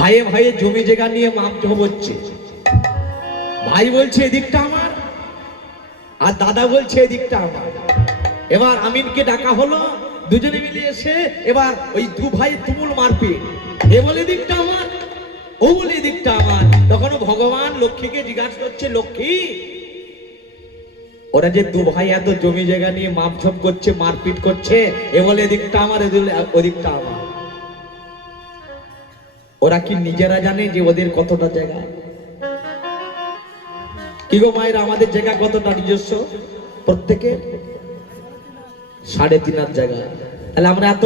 ভাইয়ে ভাইয়ে জমি জায়গা নিয়ে মাপঝোপ হচ্ছে। ভাই বলছে এদিকটা আমার, আর দাদা বলছে এদিকটা আমার। এবার আমিনকে ডাকা হলো, দুজনে মিলে এসে এবার ওই দু ভাই তুমুল মারপিট। এ বলে দিকটা আমার, ও বলে দিকটা আমার। তখন ভগবান লক্ষ্মীকে জিজ্ঞাসা করছে, লক্ষ্মী ওরা যে দু ভাই এত জমি জায়গা নিয়ে মাপঝোপ করছে, মারপিট করছে, এ বলে এদিকটা আমার, ওদিকটা আমার। ওরা কি নিজেরা জানে যে ওদের কতটা জায়গা? কি গো মায়েরা, আমাদের জায়গা কতটা নিজস্ব? প্রত্যেকে 3.5 জায়গা। তাহলে আমরা এত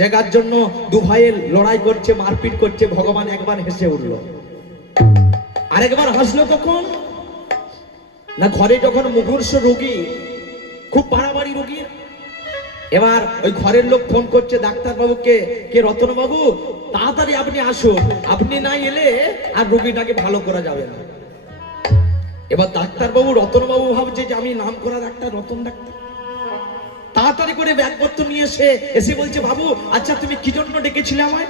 জায়গার জন্য দু ভাইয়ের লড়াই করছে, মারপিট করছে। ভগবান একবার হেসে উঠল, আরেকবার হাসলো কখন না, ঘরে যখন মুমূর্ষ রোগী, খুব বাড়াবাড়ি রোগী, এবার ওই ঘরের লোক ফোন করছে ডাক্তার বাবুকে, কে রতন বাবু তাড়াতাড়ি আপনি আসুন, আপনি না এলে আর রোগীটাকে ভালো করা যাবে না। এবার ডাক্তার বাবু রতন বাবু ভাবছে যে আমি নাম করা ডাক্তার, রতন ডাক্তার। তাড়াতাড়ি করে ব্যাগপত্র নিয়ে এসে বলছে, বাবু আচ্ছা তুমি কি জন্য ডেকেছিলে আমায়?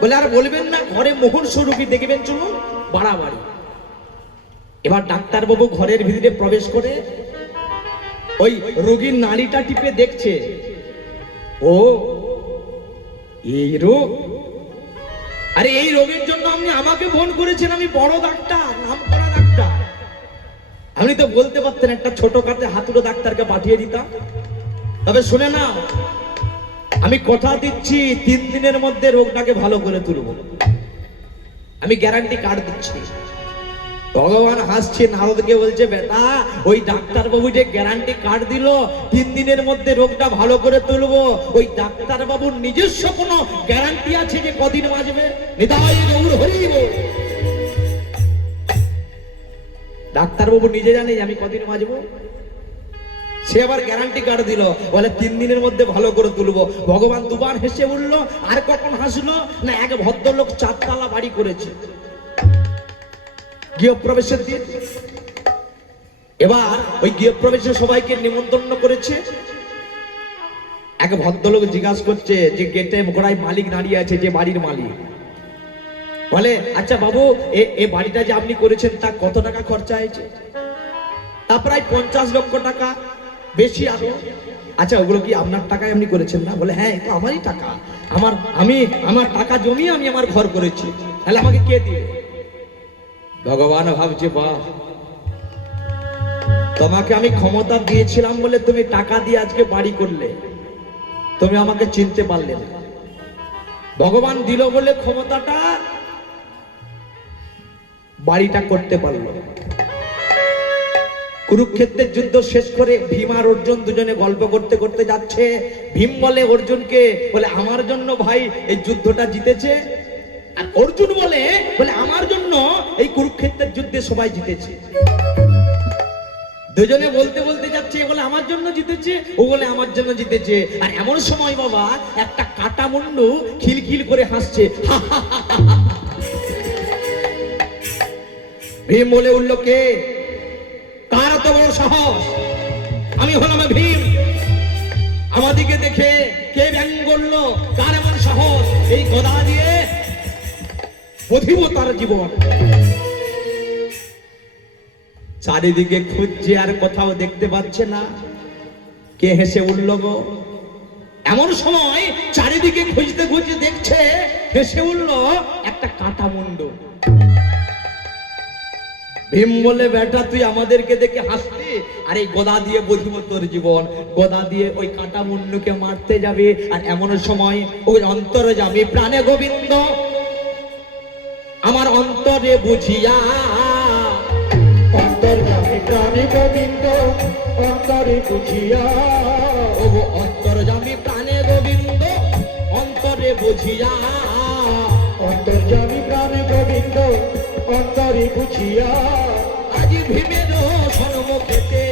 বলে আর বলবেন না, ঘরে মুমূর্ষ রোগী দেখবেন, চলুন বাড়াবাড়ি। এবার ডাক্তার বাবু ঘরের ভিতরে প্রবেশ করে ওই রোগীর নাড়িটা টিপে দেখছে, ও এই রোগ, আরে এই রোগের জন্য আপনি আমাকে ফোন করেছেন, আমি বড় ডাক্তার, নাম করা ডাক্তার। আপনি তো বলতে পারতেন একটা ছোটখাটো হাতুড়ো ডাক্তারকে পাঠিয়ে দিতাম। তবে শুনে না, আমি কথা দিচ্ছি 3 দিনের মধ্যে রোগটাকে ভালো করে তুলব, আমি গ্যারান্টি কার্ড দিচ্ছি। ভগবান হাসছে, নারদকে বলছে, বেটা ওই ডাক্তার বাবু যে গ্যারান্টি কার্ড দিল 3 দিনের মধ্যে রোগটা ভালো করে তুলবো, ওই ডাক্তার বাবুর নিজস্ব কোনো গ্যারান্টি আছে যে কদিন বাঁচবে? ডাক্তার বাবু নিজে জানে যে আমি কদিন বাঁচবো, সে আবার গ্যারান্টি কার্ড দিল, বলে 3 দিনের মধ্যে ভালো করে তুলবো। ভগবান দুবার হেসে উঠলো। আর কখন হাসলো না, এক ভদ্রলোক 4 তলা বাড়ি করেছে গৃহপ্রবেশের দিন। এবার ওই গৃহপ্রবেশে সবাইকে নিমন্ত্রণ করেছে। এক ভদ্রলোক জিজ্ঞাসা করছে যে গেটে গোড়ায় মালিক দাঁড়িয়ে আছে, যে বাড়ির মালিক, বলে আচ্ছা বাবু এ বাড়িটা যে আপনি করেছেন তা কত টাকা খরচা হয়েছে? তা প্রায় 50 লক্ষ টাকা, বেশি আরো। আচ্ছা ওগুলো কি আপনার টাকায় আপনি করেছেন না? বলে হ্যাঁ, এটা আমারই টাকা, আমার টাকা জমিয়ে আমি আমার ঘর করেছি, তাহলে আমাকে কে দিবে? ভগবান ভাবছে, বাহ, তোমাকে আমি ক্ষমতা দিয়েছিলাম বলে তুমি টাকা দিয়ে আজকে বাড়ি করলে, তুমি আমাকে চিনতে পারলে না। ভগবান দিল বলে ক্ষমতাটা, বাড়িটা করতে পারলো। কুরুক্ষেত্রের যুদ্ধ শেষ করে ভীম আর অর্জুন দুজনে গল্প করতে করতে যাচ্ছে। ভীম বলে অর্জুনকে, বলে আমার জন্য ভাই এই যুদ্ধটা জিতেছে। আর অর্জুন বলে আমার জন্য এই কুরুক্ষেত্রের যুদ্ধে সবাই জিতেছে। দুজনে বলতে বলতে যাচ্ছে, বলে আমার জন্য জিতেছে, ও বলে আমার জন্য জিতেছে। আর এমন সময় বাবা একটা কাটা মুন্ডু খিলখিল করে হাসছে। ভীম বলে উঠল, কে, কার এত বড় সাহস? আমি হলাম ভীম। আমাদিকে দেখে কে ব্যঙ্গ করলো? কার এমন সাহস এই গদা দিয়ে বধিব তার জীবন? চারিদিকে খুঁজছে, আর কোথাও দেখতে পাচ্ছে না। কে হেসে উঠল গো? এমন সময় চারিদিকে খুঁজতে খুঁজতে দেখছে, হেসে উঠল একটা কাটা মুন্ডু। ভীম বলে, বেটা তুই আমাদেরকে দেখে হাসলি, আর এই গদা দিয়ে বধিব তোর জীবন। গদা দিয়ে ওই কাটা মুন্ডুকে মারতে যাবে। আর এমন সময় ওই অন্তরে যাবে প্রাণে গোবিন্দ, আমার অন্তরে বুঝিয়া, অন্তর্যামী প্রাণে গোবিন্দ, অন্তরে বুঝিয়া, ও অন্তর্যামী প্রাণে গোবিন্দ, অন্তরে বুঝিয়া, অন্তর্যামী প্রাণে গোবিন্দ, অন্তরে বুঝিয়া, আজ ভীমের সন্মুখেতে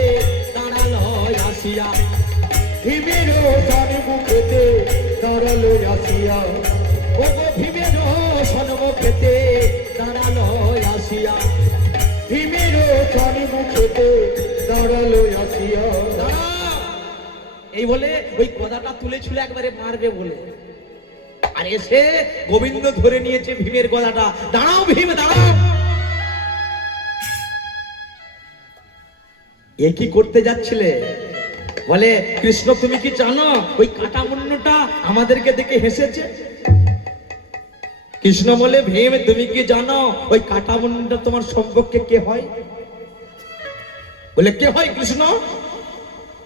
দাঁড়ালো আসিয়া, ভীমের সন্মুখেতে দাঁড়ালো আসিয়া, ও ভীমের সন্মুখেতে দাঁড়ালো আসিয়া, ভীমের সন্মুখেতে দাঁড়ালো আসিয়া। এই বলে ওই গদাটা তুলেছিল একবারে মারবে বলে। আর আর এসে গোবিন্দ ধরে নিয়েছে ভীমের গলাটা। দাঁড়াও ভীম, দাঁড়াও। এ কি করতে যাচ্ছিলে? বলে কৃষ্ণ তুমি কি জানো ওই কাটা মুন্ডটা আমাদেরকে দেখে হেসেছে? কৃষ্ণ বলে ভীম তুমি কি জানো ওই কাটা মুন্ডটা তোমার সম্পর্কে কে হয়? বলে কে হয় কৃষ্ণ?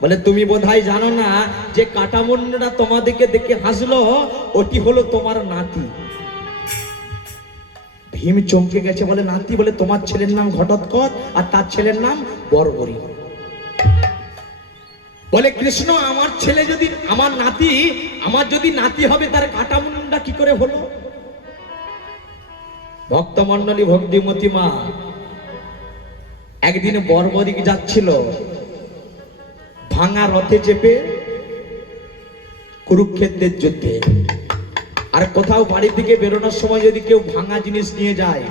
বলে তুমি বোধহয় জানো না যে কাটা মুন্ডটা তোমাদেরকে দেখে হাসলো ওটি হলো তোমার নাতি। ভীম চমকে গেছে, বলে নাতি? বলে তোমার ছেলের নাম ঘটোৎকচ আর তার ছেলের নাম বর্বরী। বলে কৃষ্ণ আমার ছেলে যদি আমার নাতি, আমার যদি নাতি হবে তার কাটা মুন্ডা কি করে হলো? ভক্তমন্ডলী, ভক্তিমতী মা, একদিন বর্বরী যাচ্ছিল ভাঙা রথে চেপে কুরুক্ষেত্রের যুদ্ধে। আর কোথাও বাড়ি থেকে বেরোনোর সময় যদি কেউ ভাঙা জিনিস নিয়ে যায়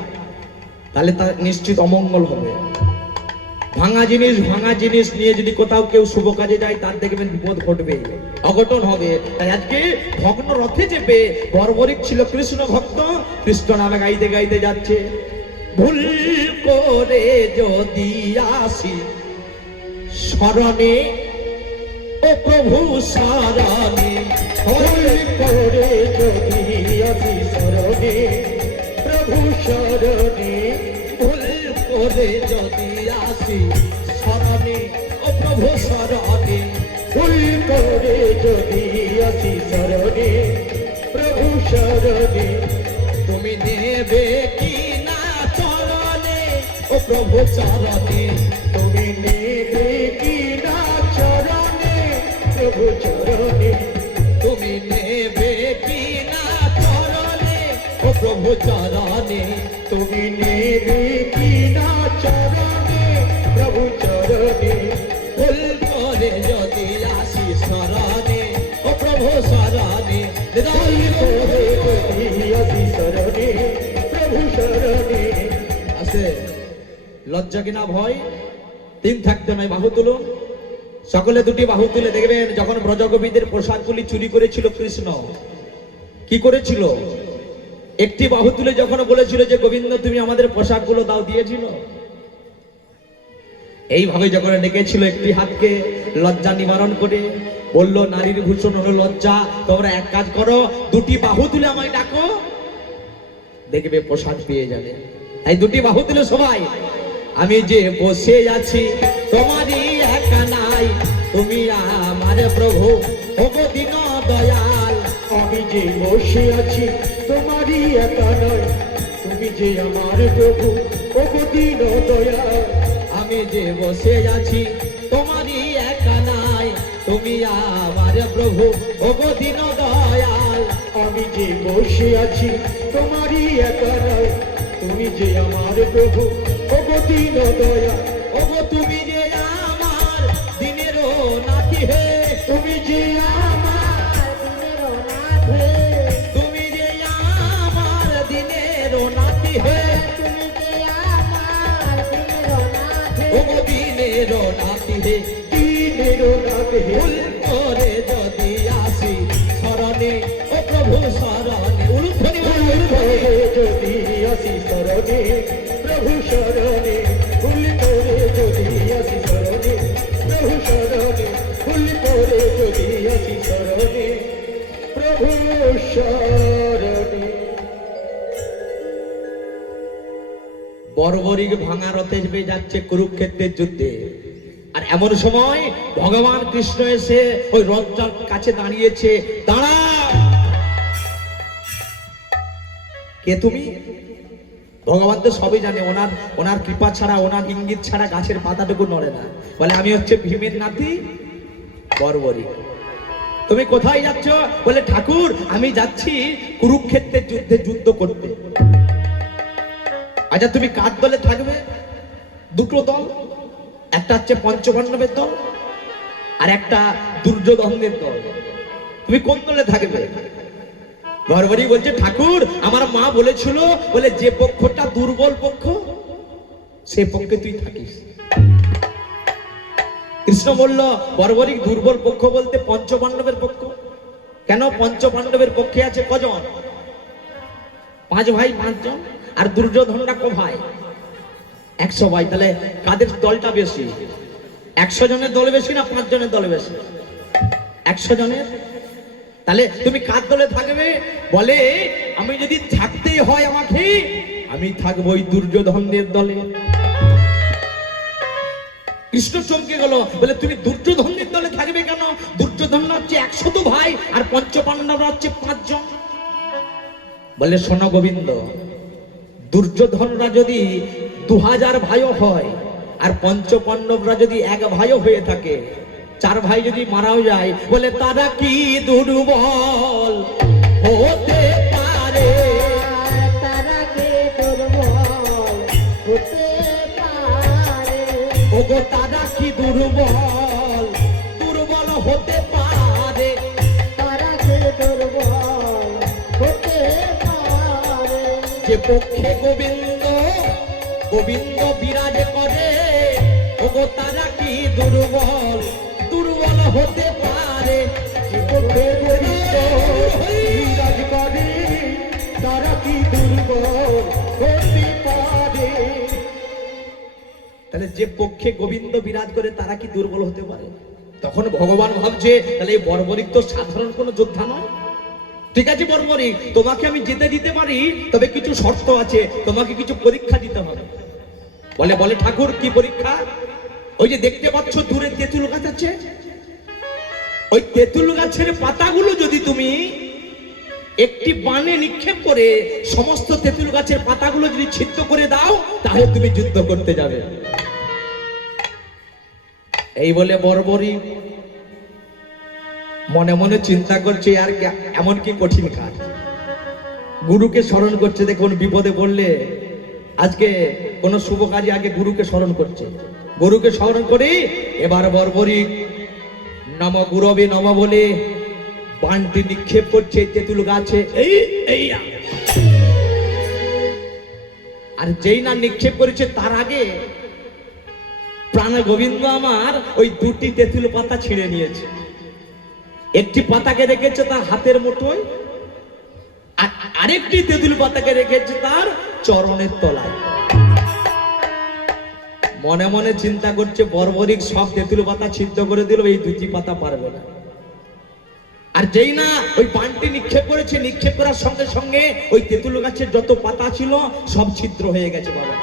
তাহলে তার নিশ্চিত অমঙ্গল হবে। ভাঙা জিনিস নিয়ে যদি কোথাও কেউ শুভ কাজে যায় তার দেখবেন বিপদ ঘটবে, অঘটন হবে। তাই আজকে ভগ্ন রথে চেপে বর্বরী ছিল কৃষ্ণ ভক্ত, কৃষ্ণ নামে গাইতে গাইতে যাচ্ছে। ভুল করে যদি আসি শরণে ও প্রভু শরণে, ভুল করে যদি আসি শরণে প্রভু শরণে, ভুল করে যদি আসি শরণে ও প্রভু শরণে, ভুল করে যদি আসি শরণে প্রভু শরণে, তুমি নেবে কি না চরণে ও প্রভু চরণে, তুমি নেবে কি না চরণে প্রভু চরণে, তুমি নেবে কি না চরণে ও প্রভু চরণে, তুমি নেবে কি না চরণে প্রভু চরণে, ভুল করে যদি আসি শরণে ও প্রভু শরণে, ভুল করে যদি আসি শরণে প্রভু শরণে। আছে লজ্জা কিনা ভয় তিন থাকতে নয়, বাহু তুলুন সকলে, দুটি বাহু তুলে দেখবেন যখন ব্রজগোপীদের পোশাকগুলি চুরি করেছিল কৃষ্ণ, কি করেছিল? একটি বাহু তুলে যখন বলেছিল যে গোবিন্দ তুমি আমাদের পোশাকগুলো দাও, দিয়েছিল? এইভাবে যখন ডেকেছিল একটি হাতকে লজ্জা নিবারণ করে, বলল নারীর ভূষণ হলো লজ্জা, তোমরা এক কাজ করো দুটি বাহু তুলে আমায় ডাকো, দেখবে পোশাক পেয়ে যাবে। তাই দুটি বাহু তুলে সবাই, আমি যে বসে আছি তোমারই একা নাই, তুমি আমার প্রভু ওগো দীন দয়াল, আমি যে বসে আছি তোমারই একা নয়, তুমি যে আমার প্রভু ওগো দীন দয়াল, আমি যে বসে আছি তোমারই একা নাই, তুমি আমার প্রভু ওগো দীন দয়াল, আমি যে বসে আছি তোমারই একা নয়, তুমি যে আমার প্রভু ওগো দীন দয়াল, ওগো তুমি যে আমার দিনেরও নাথি হে, তুমি যে আমার দিনেরও নাথি, তুমি যে আমার দিনেরও নাথি হে, তুমি যে আমার দিনেরও নাথি, ওগো দিনেরও নাথি হে, দিনেরও নাথি হে, ভুল করে যদি আসি শরণে ও প্রভু শরণে, উলুধ্বনি করে যদি আসি শরণে প্রভু শরণে, ভুল করে যদি আসি শরণে প্রভু শরণে, ভুল করে যদি আসি শরণে প্রভু শরণে। বর্বরী ভাঙা রথে চেপে যাচ্ছে কুরুক্ষেত্রের যুদ্ধে, আর এমন সময় ভগবান কৃষ্ণ এসে ওই রথটার কাছে দাঁড়িয়েছে। দাঁড়া, কে তুমি? ভগবান তো সবই জানে, ওনার কৃপা ছাড়া, ওনার ইঙ্গিত ছাড়া গাছের পাতাটুকু নড়ে না। বলে আমি হচ্ছে ভীমের নাতি বর্বরী। তুমি কোথায় যাচ্ছ? বলে ঠাকুর আমি যাচ্ছি কুরুক্ষেত্রের যুদ্ধে যুদ্ধ করতে। আচ্ছা তুমি কার দলে থাকবে? দুটো দল, একটা হচ্ছে পঞ্চপাণ্ডবের দল আর একটা দুর্যোধনের দল, তুমি কোন দলে থাকবে? বর্বরী বলছে ঠাকুর আমার মা বলেছিল, বলে যে পক্ষটা দুর্বল পক্ষ সে পক্ষে তুই থাকিস। কৃষ্ণ বলল বর্বরী দুর্বল পক্ষ বলতে পঞ্চপাণ্ডবের পক্ষ। কেন? পঞ্চপাণ্ডবের পক্ষে আছে কজন? 5 ভাই 5 জন, আর দুর্যোধনরা ক ভাই? 100 ভাই। তাহলে কাদের দলটা বেশি? 100 জনের দল বেশি না 5 জনের দল বেশি? 100 জনের। তাহলে তুমি কার দলে থাকবে? বলে আমি যদি থাকতেই হয় আমাকে, আমি থাকবো ওই দুর্যোধনদের দলে। কৃষ্ণ চমকে গেল, বলে তুমি দুর্যোধনদের দলে থাকবে কেন? দুর্যোধনরা হচ্ছে 100 ভাই, আর পঞ্চপাণ্ডবরা হচ্ছে 5 জন। বলে শোনো গোবিন্দ, দুর্যোধনরা যদি 2000 ভাইও হয়, আর পঞ্চপাণ্ডবরা যদি 1 ভাইও হয়ে থাকে, 4 ভাই যদি মারাও যায়, বলে তারা কি দুর্বল হতে পারে? তারা কি দুর্বল হতে পারে? ওগো তারা কি দুর্বল হতে পারে? তারা কি দুর্বল হতে পারে? যে পক্ষে গোবিন্দ বিরাজ করে, ওগো তারা কি দুর্বল হতে পারে? যে পক্ষে গোবিন্দ বিরাজ করে, তারা কি দুর্বল হতে পারে? তাহলে যে পক্ষে গোবিন্দ বিরাজ করে তারা কি দুর্বল হতে পারে? তখন ভগবান ভাবছে তাহলে এই বর্বরিক তো সাধারণ কোনো যোদ্ধা নয়। ঠিক আছে বর্বরিক, তোমাকে আমি যেতে দিতে পারি, তবে কিছু শর্ত আছে, তোমাকে কিছু পরীক্ষা দিতে হবে। বলে ঠাকুর কি পরীক্ষা? ওই যে দেখতে পাচ্ছ দূরে তেঁতুল গাছ আছে, ওই তেঁতুল গাছের পাতাগুলো যদি তুমি একটি বানে নিক্ষেপ করে সমস্ত তেঁতুল গাছের পাতাগুলো যদি ছিদ্র করে দাও, তাহলে তুমি যুদ্ধ করতে যাবে। এই বলে বর্বরিক মনে মনে চিন্তা করছে, আর এমন কি কঠিন কাজ। গুরুকে স্মরণ করছে, দেখুন বিপদে পড়লে আজকে কোন শুভ কাজে আগে গুরুকে স্মরণ করছে। গুরুকে স্মরণ করে এবার বর্বরিক নম গুরবে নম বলে বানটি নিক্ষেপ করছে তেঁতুল গাছে। আর যেই না নিক্ষেপ করেছে তার আগে প্রাণ গোবিন্দ আমার ওই 2টি তেঁতুল পাতা ছিঁড়ে নিয়েছে। একটি পাতাকে রেখেছে তার হাতের মুঠোয়, আর আরেকটি তেঁতুল পাতাকে রেখেছে তার চরণের তলায়। মনে মনে চিন্তা করছে বর্বরিক সব তেঁতুল পাতা ছিদ্র করে দিল, এই 2টি পাতা পারবে না। আর যেই না ওই বানটি নিক্ষেপ করেছে, নিক্ষেপ করার সঙ্গে সঙ্গে ওই তেঁতুল গাছের যত পাতা ছিল সব ছিদ্র হয়ে গেছে। বাবা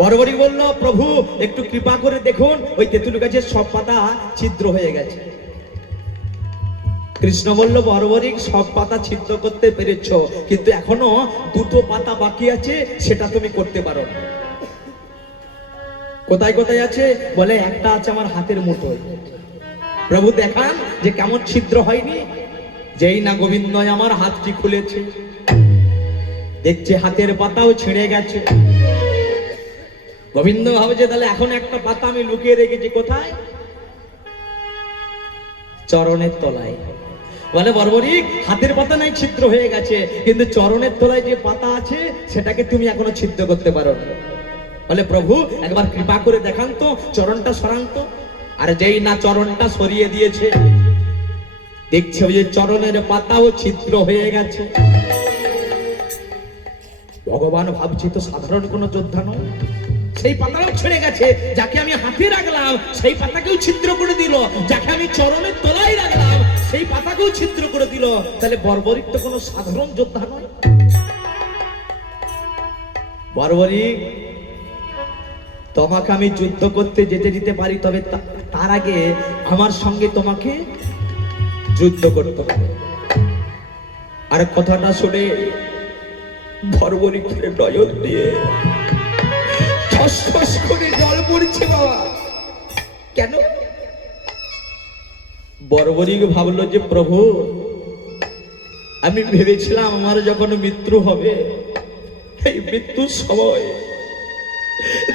বর্বরিক বলল, প্রভু একটু কৃপা করে দেখুন, ওই তেঁতুল গাছের সব পাতা ছিদ্র হয়ে গেছে। কৃষ্ণ বলল, বর্বরিক সব পাতা ছিদ্র করতে পেরেছ, কিন্তু এখনো 2টো পাতা বাকি আছে, সেটা তুমি করতে পারো না। কোথায় কোথায় আছে? বলে একটা আছে আমার হাতের মুঠোয়। প্রভু দেখান যে কেমন ছিদ্র হয়নি। যেই না গোবিন্দ আমার হাতটি খুলেছে, দেখছে হাতের পাতাও ছিঁড়ে গেছে। গোবিন্দ ভাবছে তাহলে এখন একটা পাতা আমি লুকিয়ে রেখেছি, কোথায়? চরণের তলায়। বলে বর্বরিক হাতের পাতা নাই ছিদ্র হয়ে গেছে, কিন্তু চরণের তলায় যে পাতা আছে সেটাকে তুমি এখনো ছিদ্র করতে পারো না। বলে প্রভু একবার কৃপা করে দেখান তো, চরণটা সরান তো। আর যেই না চরণটা সরিয়ে দিয়েছে, দেখছে ওই যে চরণের পাতাও ছিদ্র হয়ে গেছে। ভগবান ভাবছি তো সাধারণ কোন যোদ্ধা নয়, সেই পাতাও ছেড়ে গেছে। যাকে আমি হাতে রাখলাম সেই পাতাকেও ছিদ্র করে দিল, যাকে আমি চরণের তলায় রাখলাম সেই পাতাকেও ছিদ্র করে দিল। তাহলে বর্বরিক তো কোনো সাধারণ যোদ্ধা নয়। বর্বরিক তোমাকে আমি যুদ্ধ করতে যেতে দিতে পারি, তবে তার আগে আমার সঙ্গে তোমাকে যুদ্ধ করতে হবে। আর কথাটা শুনে বর্বরিকের নয়ন দিয়ে ঠস করে জল পড়ছে। বাবা কেন? বর্বরিক ভাবলো যে প্রভু আমি ভেবেছিলাম আমার যখন মৃত্যু হবে, এই মৃত্যুর সময়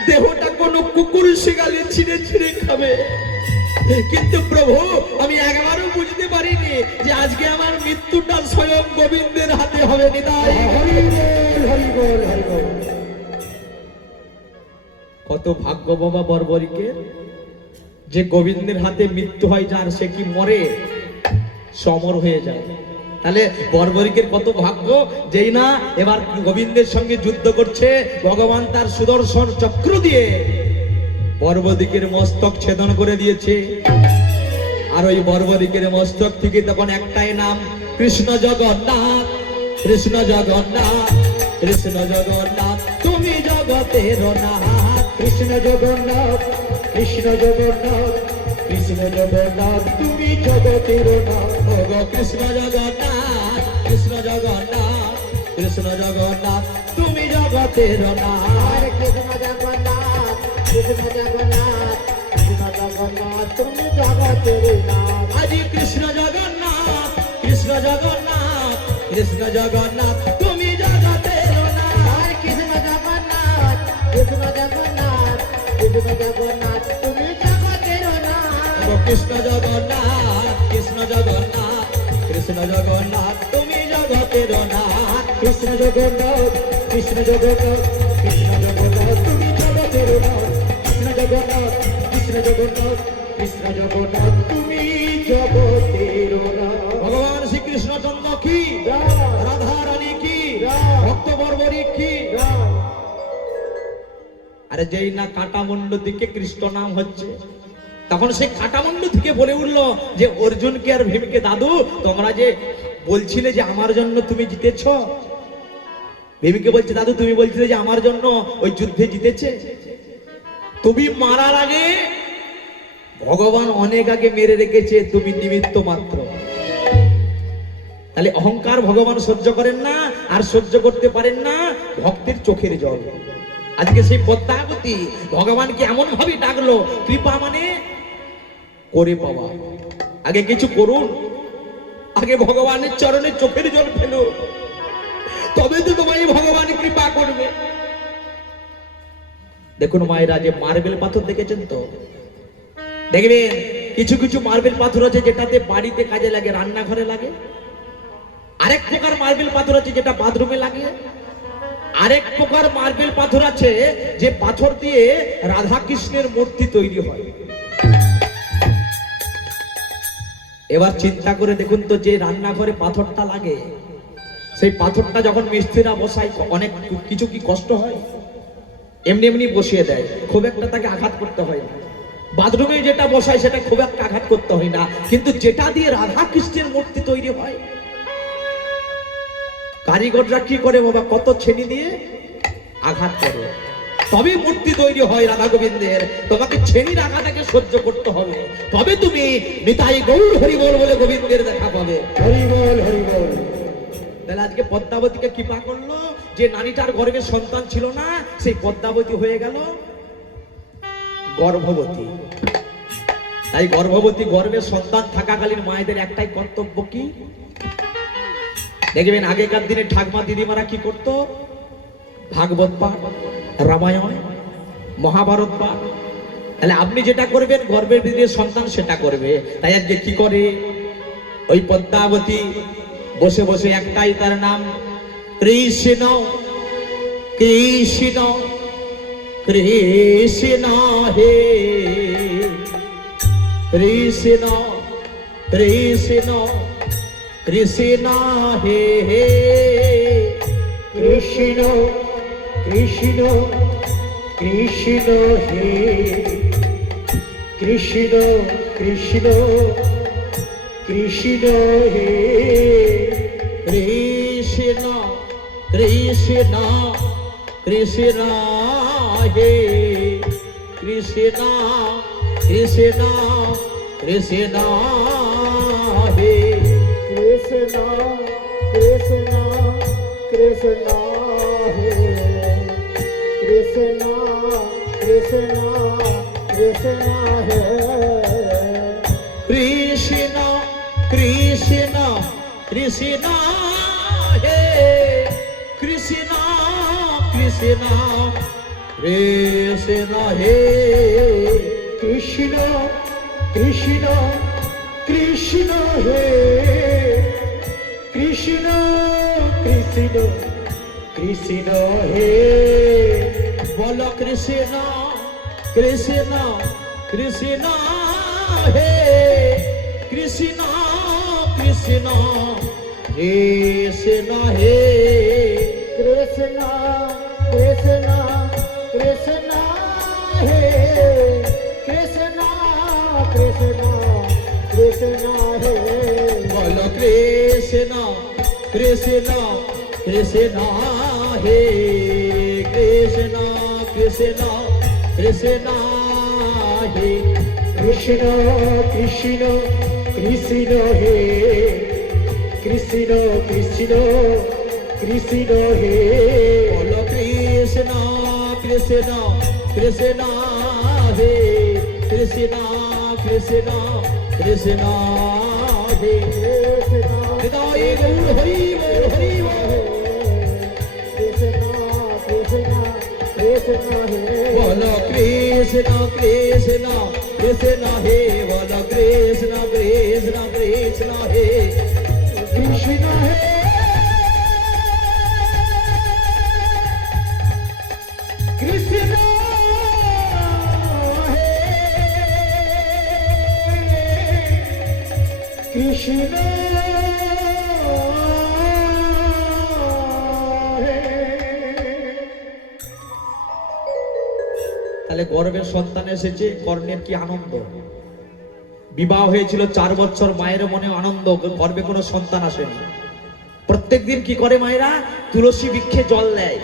দেহটা কোনো কুকুর শিগালে ছিঁড়ে ছিঁড়ে খাবে, কিন্তু প্রভু আমি একবারও বুঝতে পারিনি যে আজকে আমার মৃত্যুটা স্বয়ং গোবিন্দের হাতে হবে। নিতাই হরি বল, হরি বল, হরি বল। কত ভাগ্য বাবা বর্বরিকের, যে গোবিন্দের হাতে মৃত্যু হয় যার, সে কি মরে? সমর হয়ে যায়। তাহলে বর্বরিকের কত ভাগ্য, যেই না এবার গোবিন্দের সঙ্গে যুদ্ধ করছে, ভগবান তার সুদর্শন চক্র দিয়ে বর্বরিকের মস্তক ছেদন করে দিয়েছে। আর ওই বর্বরিকের মস্তক থেকে তখন একটাই নাম, কৃষ্ণ জগন্নাথ, কৃষ্ণ জগন্নাথ, কৃষ্ণ জগন্নাথ, তুমি জগতের নাথ। কৃষ্ণ জগন্নাথ, কৃষ্ণ জগন্নাথ, কৃষ্ণ জগন্নাথ, তুমি জগতের নাথ। ওগো কৃষ্ণ জগন্নাথ, কৃষ্ণ জগন্নাথ, কৃষ্ণ জগন্নাথ, তুমি জগতের নাথ। আর কৃষ্ণ জগন্নাথ, কৃষ্ণ জগন্নাথ, কৃষ্ণ জগন্নাথ, তুমি জগতের নাথ। আজি কৃষ্ণ জগন্নাথ, কৃষ্ণ জগন্নাথ, কৃষ্ণ জগন্নাথ, তুমি জগতের নাথ। আর কৃষ্ণ জগন্নাথ, কৃষ্ণ জগন্নাথ, কৃষ্ণ জগন্নাথ, তুমি জগতের নাথ। ওগো কৃষ্ণ জগন্নাথ, কৃষ্ণ জগন্নাথ, কৃষ্ণ জগন্নাথ, তুমি জগতের নাথ। কৃষ্ণ জগন্নাথ, কৃষ্ণ জগন্নাথ, কৃষ্ণ জগন্নাথ, তুমি জগতের নাথ। কৃষ্ণ জগন্নাথ, কৃষ্ণ জগন্নাথ, কৃষ্ণ জগন্নাথ, তুমি জগতের নাথ। ভগবান শ্রীকৃষ্ণচন্দ্র কি, রাম, রাধা রানী কি, রাম, ভক্ত বর্বরিক কি। রাম। আরে যেই না কাটামুন্ডু থেকে কৃষ্ণ নাম হচ্ছে, তখন সেই কাটামুন্ডু থেকে বলে উঠলো যে অর্জুনকে আর ভীমকে, দাদু তোমরা যে বলছিলে যে আমার জন্য তুমি জিতেছ, ভীমকে বলছে দাদু তুমি বলছিলে যে আমার জন্য ওই যুদ্ধে জিতেছে, তুমি মারার আগে ভগবান অনেক আগে মেরে রেখেছে, তুমি নিমিত্ত মাত্র। তাহলে অহংকার ভগবান সহ্য করেন না, আর সহ্য করতে পারেন না ভক্তের চোখের জল। আজকে সেই পদ্মাবতী ভগবানকে এমন ভাবে ডাকলো, কৃপা মানে করে পাওয়া। আগে কিছু করুন, আগে ভগবানের চরণে চোখের জল ফেলো, তবে তো তোমায় ভগবান কৃপা করবে। দেখুন মায়েরা, যে মার্বেল পাথর দেখেছেন তো, দেখবেন কিছু কিছু মার্বেল পাথর আছে যেটাতে বাড়িতে কাজে লাগে, রান্নাঘরে লাগে। আরেক প্রকার মার্বেল পাথর আছে যেটা বাথরুমে লাগে। আরেক প্রকার মার্বেল পাথর আছে যে পাথর দিয়ে রাধা কৃষ্ণের মূর্তি তৈরি হয়। এবার চিন্তা করে দেখুন তো, যে রান্নাঘরে পাথরটা লাগে, সেই পাথরটা যখন মিস্ত্রিরা বসায় অনেক কিছু কি কষ্ট হয়? এমনি এমনি বসিয়ে দেয়, খুব একটা তাকে আঘাত করতে হয় না। বাথরুমে যেটা বসায় সেটা খুব একটা আঘাত করতে হয় না, কিন্তু যেটা দিয়ে রাধা কৃষ্ণের মূর্তি তৈরি হয়, কারিগররা কি করে বাবা, কত ছেনি দিয়ে আঘাত করে, তবে মূর্তি তৈরি হয় রাধা গোবিন্দের। তোমাকে ছেনির আঘাতকে সহ্য করতে হবে, তবে তুমি নিতাই গৌর হরি বল বলে গোবিন্দের দেখা পাবে। হরি বল, হরি বল। তাহলে আজকে পদ্মাবতীকে কৃপা করলো, যে নারীটার গর্ভে সন্তান ছিল না, সেই পদ্মাবতী হয়ে গেল গর্ভবতী। তাই গর্ভবতী গর্ভে সন্তান থাকাকালীন মায়েদের একটাই কর্তব্য, কি দেখবেন আগেকার দিনে ঠাকমা দিদিমারা কি করত? ভাগবত পাঠ, রামায়ণ, মহাভারত পাঠ। তাহলে আপনি যেটা করবেন গর্ভের ভিতরে সন্তান সেটা করবে। তাই আজকে কি করে ওই পদ্মাবতী বসে বসে একটাই তার নাম, কৃষ্ণ কৃষ্ণ কৃষ্ণ হে কৃষ্ণ কৃষ্ণ কৃষ্ণ হে হে কৃষ্ণ কৃষ্ণ কৃষ্ণ হে কৃষ্ণ কৃষ্ণ কৃষ্ণ হে কৃষ্ণ কৃষ্ণ কৃষ্ণ হে কৃষ্ণ কৃষ্ণ কৃষ্ণ হে কৃষ্ণ কৃষ্ণ কৃষ্ণ হে কৃষ্ণ কৃষ্ণ কৃষ্ণ হে কৃষ্ণ কৃষ্ণ কৃষ্ণ হে কৃষ্ণ কৃষ্ণ কৃষ্ণ হে কৃষ্ণ কৃষ্ণ কৃষ্ণ হে কৃষ্ণ কৃষ্ণ কৃষ্ণ হে বলো কৃষ্ণ কৃষ্ণ কৃষ্ণ হে কৃষ্ণ কৃষ্ণ কৃষ্ণ হে কৃষ্ণ কৃষ্ণ কৃষ্ণ হে কৃষ্ণ কৃষ্ণ কৃষ্ণ হে বল কৃষ্ণ কৃষ্ণ কৃষ্ণ হে কৃষ্ণ কৃষ্ণ কৃষ্ণ হে কৃষ্ণ কৃষ্ণ কৃষ্ণ হে কৃষ্ণ কৃষ্ণ কৃষ্ণ হে বল কৃষ্ণ কৃষ্ণ কৃষ্ণ হে কৃষ্ণ কৃষ্ণ কৃষ্ণ হে হৃদয়ে গৌর হরি বল হরি বল কৃষ্ণ কৃষ্ণ কৃষ্ণ হে বল কৃষ্ণ কৃষ্ণ কৃষ্ণ হে বল কৃষ্ণ কৃষ্ণ কৃষ্ণ হে কৃষ্ণ হে কৃষ্ণ হে কৃষ্ণ তাহলে গর্ভের সন্তান এসেছে, কর্ণের কি আনন্দ। বিবাহ হয়েছিল 4 বছর, মায়ের মনে আনন্দ, গর্ভে কোনো সন্তান আসেনি। প্রত্যেকদিন কি করে মায়েরা? তুলসী বৃক্ষে জল দেয়।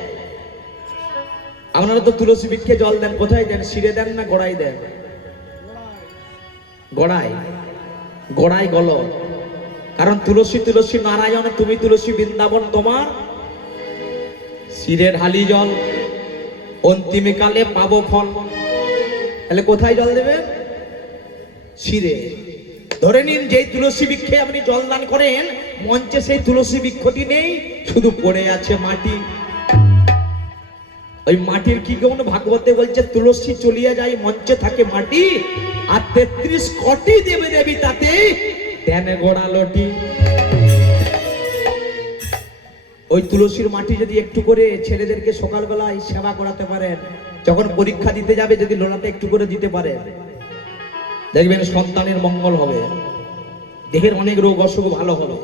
আপনারা তো তুলসী বৃক্ষে জল দেন, কোথায় দেন? শিরে দেন না গোড়ায় দেন? গোড়ায়, গোড়ায় গল। কারণ তুলসী তুলসী নারায়ণ, তুমি তুলসী বৃন্দাবন, তোমার শিরে ঢালি জল, অন্তিমে কালে পাবো ফল। তাহলে কোথায় জল দেবেন? শিরে। ধরে নিন যেই তুলসী বৃক্ষে আপনি জল দান করেন, মঞ্চে সেই তুলসী বৃক্ষটি নেই, শুধু পড়ে আছে মাটি। ওই মাটির কি কেমন? ভাগবতে বলছে তুলসী চলিয়া যায়, মঞ্চে থাকে মাটি, আর 33 কোটি দেবে দেবী তাতে দেন গোড়ালটি। ওই তুলসীর মাটি যদি একটু করে ছেলেদেরকে সকালবেলায় সেবা করাতে পারেন, যখন পরীক্ষা দিতে যাবে যদি লোলাতে একটু করে দিতে পারে, দেখবেন সন্তানের মঙ্গল হবে, দেহের অনেক রোগ অসুখ ভালো হবে।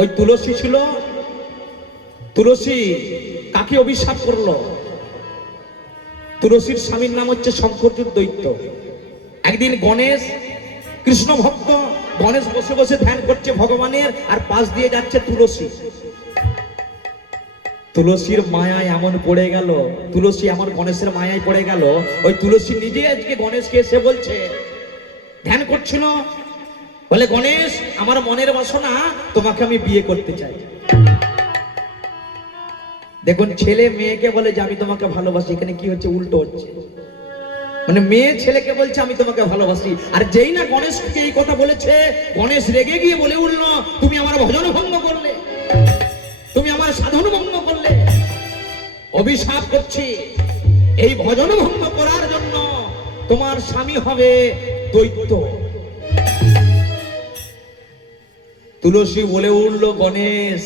ওই তুলসী ছিল, তুলসী কাকে অভিশাপ করলো? তুলসীর স্বামীর নাম হচ্ছে শঙ্করচূড় দৈত্য। একদিন গণেশ, কৃষ্ণ ভক্ত গণেশ বসে বসে ধ্যান করছে ভগবানের, আর পাশ দিয়ে যাচ্ছে তুলসী। তুলসীর মায়ায় এমন পড়ে গেল, তুলসী এমন গণেশের মায়ায় পড়ে গেল, ওই তুলসী নিজে আজকে গণেশকে এসে বলছে, ধ্যান করছিল, বলে গণেশ আমার মনের বাসনা, তোমাকে আমি বিয়ে করতে চাই। দেখুন ছেলে মেয়েকে বলে যে আমি তোমাকে ভালোবাসি, এখানে কি হচ্ছে? উল্টো হচ্ছে। মানে মেয়ে ছেলেকে বলছে আমি তোমাকে ভালোবাসি, আর যেই না গণেশকে এই কথা বলেছে, গণেশ রেগে গিয়ে বলে উঠল, তুমি আমার ভজন ভঙ্গ করলে, তুমি আমার সাধন ভঙ্গ করলে, অভিশাপ করছি, এই ভজন ভঙ্গ করার জন্য তোমার স্বামী হবে দৈত্য। তুলসী বলে উঠল, গণেশ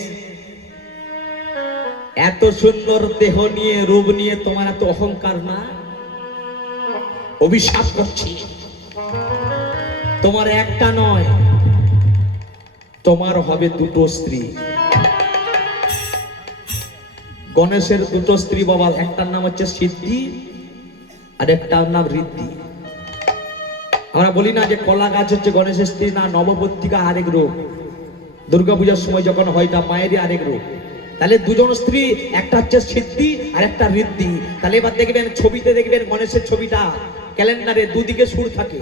এত সুন্দর দেহ নিয়ে, রূপ নিয়ে তোমার এত অহংকার না? অভিশাপ করছি, তোমার একটা নয়, তোমার হবে 2টো স্ত্রী। গণেশের 2টো স্ত্রী বাবা, একটার নাম হচ্ছে সিদ্ধি আর একটার নাম ঋদ্ধি। আমরা বলি না যে কলা গাছ হচ্ছে গণেশের স্ত্রী? না, নবপত্রিকা আরেক রূপ, দুর্গাপূজার সময় যখন হয় তা মায়েরই আরেক রূপ। তাহলে 2জন স্ত্রী, একটা হচ্ছে সিদ্ধি আর একটা ঋদ্ধি। তাহলে এবার দেখবেন ছবিতে, দেখবেন গণেশের ছবিটা ক্যালেন্ডারে দুদিকে সুর থাকে,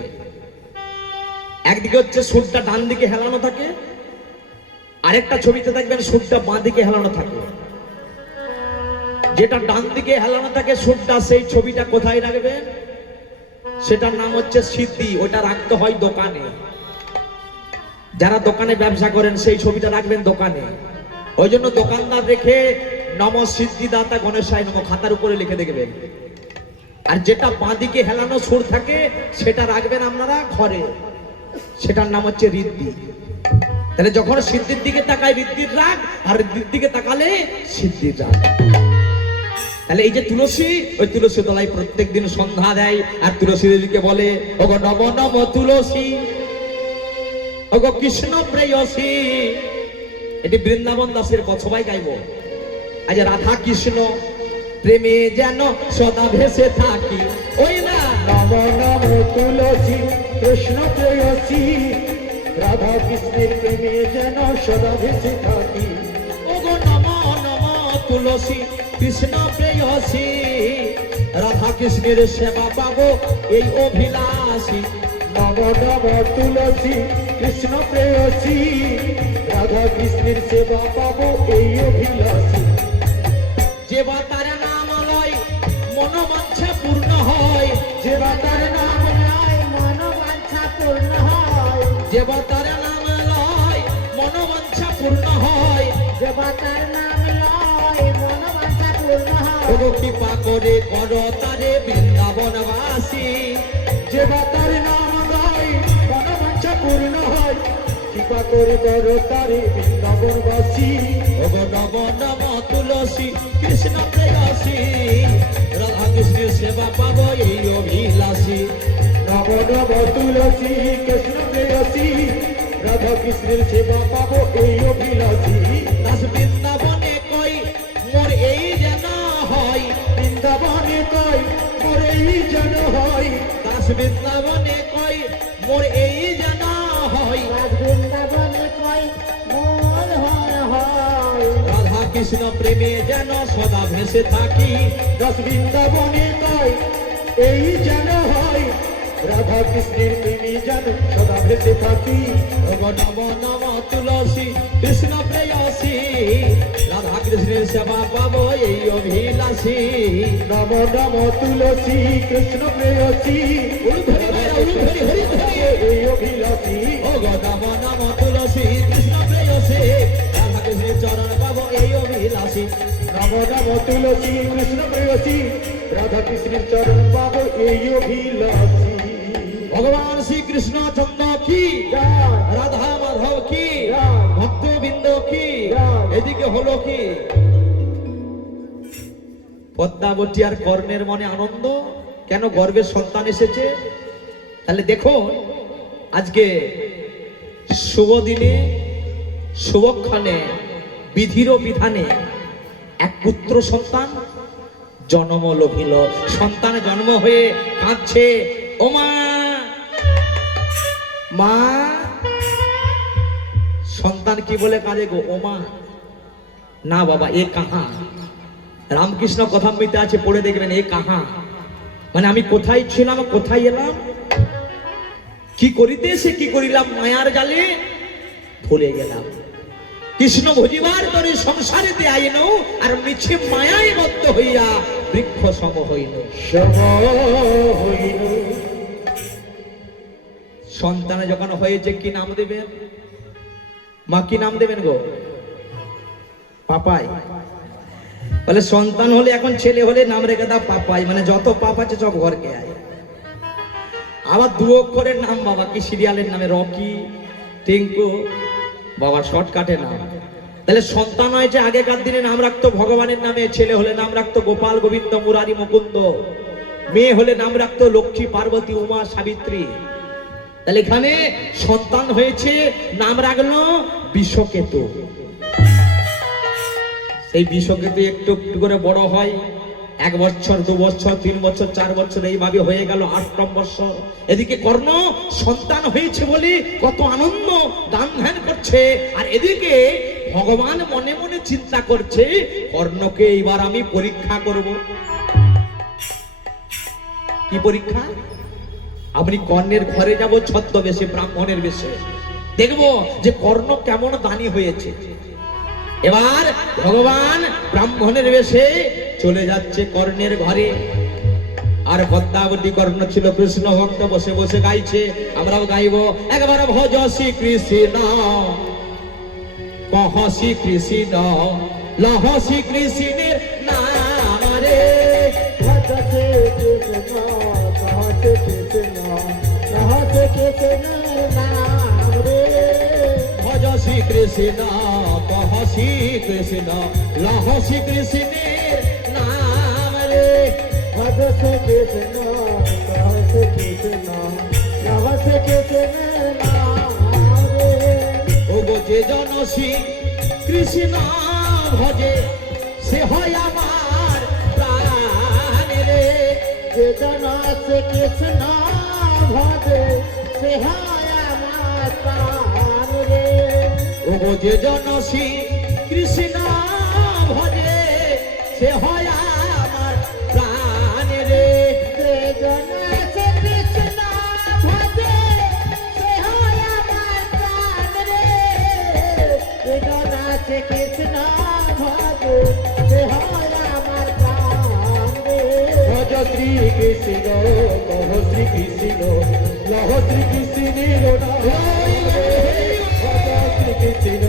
একদিকে হচ্ছে সুরটা ডান দিকে হেলানো থাকে, আরেকটা ছবিতে দেখবেন সুরটা বাঁ দিকে হেলানো থাকে। যেটা ডান দিকে হেলানো থাকে সুরটা, সেই ছবিটা কোথায় রাখবেন? সেটার নাম হচ্ছে সিদ্ধি, ওটা রাখতে হয় দোকানে। যারা দোকানে ব্যবসা করেন সেই ছবিটা রাখবেন দোকানে। ওই জন্য দোকানদার রেখে নম সিদ্ধিদাতা গণেশায় নম খাতার উপরে লিখে দেখবেন। আর যেটা বাঁ দিকে হেলানো সুর থাকে সেটা রাখবেন আপনারা ঘরে, সেটার নাম হচ্ছে ঋদ্ধি। তাহলে যখন সিদ্ধির দিকে তাকায় ঋদ্ধির রাগ, আর ঋদ্ধির দিকে তাকালে সিদ্ধির রাগ। তাহলে এই যে তুলসী, ওই তুলসী তলায় প্রত্যেকদিন সন্ধ্যা দেয়, আর তুলসী দেবীকে বলে, ওগো নব নব তুলসী, ওগো কৃষ্ণ প্রেয়সী, এটি বৃন্দাবন দাসের পথ, সবাই গাইব। আজ রাধা কৃষ্ণ প্রেমে যেন সদা ভেসে থাকি, ওই না নম নম তুলসী কৃষ্ণ প্রেয়সী, রাধা কৃষ্ণের প্রেমে যেন সদা ভেসে থাকি। ওগো নম নম তুলসী কৃষ্ণ প্রেয়সী, রাধা কৃষ্ণের সেবা পাবো এই অভিলাষী। নম নম তুলসী কৃষ্ণ প্রেয়সী, রাধা কৃষ্ণের সেবা পাবো এই অভিলাষী। যে বা তার নাম লয় মনোবাঞ্ছা পূর্ণ হয়, যে বা তার নাম লয় মনোবাঞ্ছা পূর্ণ হয়, যে বা তার নাম লয় মনোবাঞ্ছা পূর্ণ হয়। যে বা তার নাম লয় মনোবাঞ্ছা পূর্ণ হয়। ওগো কৃপা করে করো তারে বৃন্দাবনবাসী, যে বা তার নাম লয় মনোবাঞ্ছা পূর্ণ হয়, কৃপা করে করো তারে বৃন্দাবনবাসী। ওগো নম নম তুলসী কৃষ্ণ প্রেয়সী, রাধা কৃষ্ণের সেবা পাবো এই অভিলাষী। নম নম তুলসী কৃষ্ণ প্রেয়সী, রাধা কৃষ্ণের সেবা পাবো এই অভিলাষী। দাস বৃন্দাবনে কই মোর এই যেন হয়, বৃন্দাবনে কই মোর এই যেন হয়, দাস বৃন্দাবনে কই মোর এই যেন হয়। বৃন্দাবনে কই মোর হয়। রাধা কৃষ্ণ প্রেমে যেন সদা ভেসে থাকি, দাস বৃন্দাবনে কই এই যেন হয়, রাধা কৃষ্ণের প্রেমে যেন সদা ভেসে থাকি। ওগো নম নম তুলসী কৃষ্ণ প্রেয়সী, রাধা কৃষ্ণের সেবা পাবো এই অভিলাষী। নম নম তুলসী কৃষ্ণ প্রেয়সী, উলুধ্বনি বাইরা, উলুধ্বনি, হরি ধ্বনি। এই অভিলাষী। ওগো নম নম তুলসী কৃষ্ণ প্রেয়সী, রাধা কৃষ্ণের চরণ পাবো এই অভিলাষী। নম নম তুলসী কৃষ্ণ প্রেয়সী, রাধা কৃষ্ণের চরণ পাবো এই অভিলাষী। ভগবান শ্রীকৃষ্ণ চন্দ্র কি, জয় রাধা মাধব কি, জয় ভক্তবৃন্দ কি, জয়। এদিকে হলো কি পদ্মাবতী আর কর্ণের মনে আনন্দ, কেন গর্ভের সন্তান এসেছে। তাহলে দেখো আজকে শুভ দিনে শুভক্ষণে বিধির বিধানে এক পুত্র সন্তান জন্ম লভিল। সন্তান জন্ম হয়ে কাঁদছে, ও মা, মা। সন্তান কি বলে কাঁদে গো, ও মা না বাবা, এ কাহা। রামকৃষ্ণ কথামৃতে আছে, পড়ে দেখবেন, এ কাহা মানে আমি কোথায় ছিলাম, কোথায় এলাম, কি করিতে এসে কি করিলাম, মায়ার জালে ভুলে গেলাম। কৃষ্ণ ভজিবার তরে সংসারেতে আইন, আর মিছে মায়ায় বদ্ধ হইয়া বৃক্ষ সম হইল। সম হইল। সন্তানে যখন হয়েছে কি নাম দেবেন, মা কি নাম দেবেন গো? পাপাই। বলে সন্তান হলে, এখন ছেলে হলে নাম রেখে দাও পাপাই, মানে যত পাপ আছে সব ঘরকে আয়। আবার দু অক্ষরের নাম বাবা, কি সিরিয়ালের নামে রকি, টিঙ্কু, বাবা শর্টকাটে নাম। তাহলে সন্তান হয়েছে, আগেকার দিনে নাম রাখতো ভগবানের নামে, ছেলে হলে নাম রাখতো গোপাল, গোবিন্দ, মুরারি, মুকুন্দ, মেয়ে হলে নাম রাখতো লক্ষ্মী, পার্বতী, উমা, সাবিত্রী। তাহলে এখানে সন্তান হয়েছে, নাম রাখলো বিষকেতু। সেই বিষকেতু একটু একটু করে বড় হয়, 1 বছর, 2 বছর, 3 বছর, 4 বছর, এইভাবে হয়ে গেল 8ম বছর। এদিকে কর্ণ সন্তান হয়েছে বলে কত আনন্দ, দান ধ্যান করছে, আর এদিকে ভগবান মনে মনে চিন্তা করছে, কর্ণকে এবার আমি পরীক্ষা করব। কি পরীক্ষা? আপনি কর্ণের ঘরে যাব ছদ্মবেশে, ব্রাহ্মণের বেশে, দেখবো যে কর্ণ কেমন দানী হয়েছে। এবার ভগবান ব্রাহ্মণের বেশে চলে যাচ্ছে কর্ণের ঘরে, আর পদ্মাবতী কর্ণ ছিল কৃষ্ণ ভক্ত, বসে বসে গাইছে, আমরাও গাইব একবার, ভজ শ্রী কৃষ্ণ, কহ শ্রী কৃষ্ণ, লহ শ্রী কৃষ্ণের নাম রে। ভজতে কৃষ্ণ, কহতে কৃষ্ণ, কহতে কৃষ্ণ নাম রে। ভজ শ্রী কৃষ্ণ, কহ শ্রী কৃষ্ণ, লহ শ্রী কৃষ্ণের নাম রে। ভজতে কৃষ্ণ, কহতে কৃষ্ণ, কহতে কৃষ্ণ নাম রে। ওগো যে জনসী কৃষ্ণ ভজে সে হয় আমার প্রাণ রে। যে জন সে কৃষ্ণ ভজে সে হয় আমার প্রাণ রে। ও যে জন শ্রী কৃষ্ণ ভজে সে হয় আমার প্রাণ রে। যে জন সে কৃষ্ণ ভজে সে হয় আমার প্রাণ রে। যে জন সে কৃষ্ণ ভজে সে হয় আমার প্রাণ রে। ভজ শ্রী কৃষ্ণ কহ শ্রী কৃষ্ণ লহ শ্রী কৃষ্ণের নাম রে। ভজ শ্রী কৃষ্ণ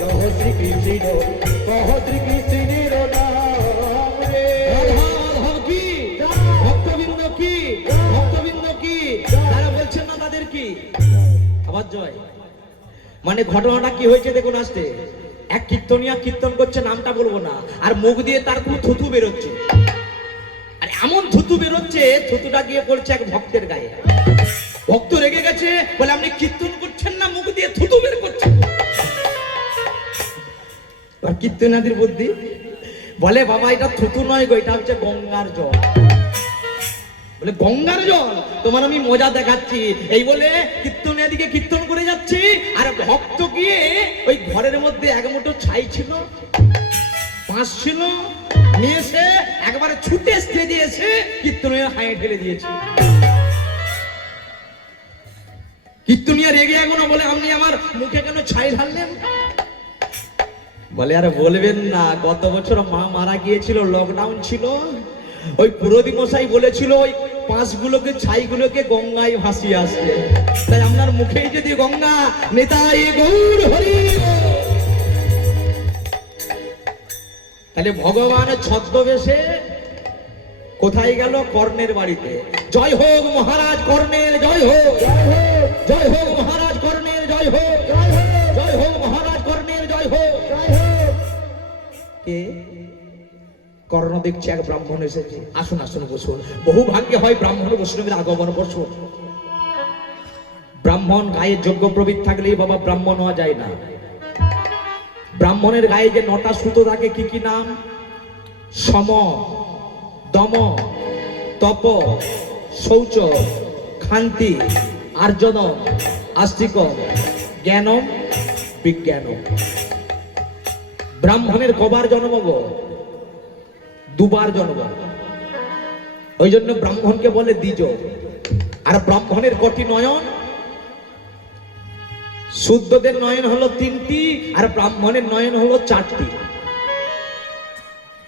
লহ শ্রী কৃষ্ণ কহ শ্রী কৃষ্ণের নাম রে। রাধা মাধব কি, ভক্তবৃন্দ কি, ভক্তবৃন্দ কি, তারা বলছেন না তাদের কি আবার জয়। মানে ঘটনাটা কি হয়েছে দেখুন। আসতে এক কীর্তনিয়া কীর্তন করছে, নামটা বলবো না, আর মুখ দিয়ে তার খুব থুতু বেরোচ্ছে। আর এমন থুতু বেরোচ্ছে, থুতুটা গিয়ে পড়ছে এক ভক্তের গায়ে। ভক্ত রেগে গেছে, বলে আপনি কীর্তন করছেন না, মুখ দিয়ে থুতু বের করছেন। আর কীর্তনাদির বুদ্ধি বলে, বাবা এটা থুতু নয় গো, এটা হচ্ছে গঙ্গার জল। বলে গঙ্গার জল, তোমার আমি মজা দেখাচ্ছি। এই বলে কীর্তনের দিকে কীর্তন করে যাচ্ছি, আর ভক্ত গিয়ে ওই ঘরের মধ্যে এক মুঠো ছাই ছিল, পাঁচ ছিল, নিয়ে এসে একবারে ছুটে স্টেজে এসে কীর্তনের হাঁয়ে ঢেলে দিয়েছে। কীর্তনিয়া রেগে এখনো বলে, আপনি আমার মুখে কেন ছাই ঢাললেন? বলে আর বলবেন না, গত বছর মা মারা গিয়েছিল, লকডাউন ছিল, ওই পুরোদি মশাই বলেছিল ওই পাঁচগুলোকে ছাইগুলোকে গঙ্গায় ভাসিয়ে আসতে, তাই আপনার মুখেই যদি গঙ্গা নেতাই গৌর হরি। তাহলে ভগবান ছদ্মবেশে কোথায় গেল? কর্ণের বাড়িতে। জয় হোক মহারাজ কর্ণের, জয় হোক, জয় হোক মহারাজ কর্ণের, জয় হোক, জয় হোক মহারাজ কর্ণের, জয় হোক। কে? কর্ণ দেখছে এক ব্রাহ্মণ এসেছে। আসুন আসুন বসুন, বহু ভাগ্যে হয় ব্রাহ্মণ বৈষ্ণবের আগমন। বসুন। ব্রাহ্মণ গায়ে যোগ্য প্রবৃত্ত থাকলেই বাবা ব্রাহ্মণ হওয়া যায় না। ব্রাহ্মণের গায়ে যে 9টা সুতো থাকে, কি কি নাম? সম, দম, তপ, শৌচ, ক্ষান্তি, আর্জনম, আস্তিকম, জ্ঞানম, বিজ্ঞানম। ব্রাহ্মণের কবার জন্ম গো? 2বার জন্ম। ওই জন্য ব্রাহ্মণকে বলে দ্বিজ। আর ব্রাহ্মণের কটি নয়ন? শুদ্ধদের নয়ন হলো 3টি, আর ব্রাহ্মণের নয়ন হলো 4টি।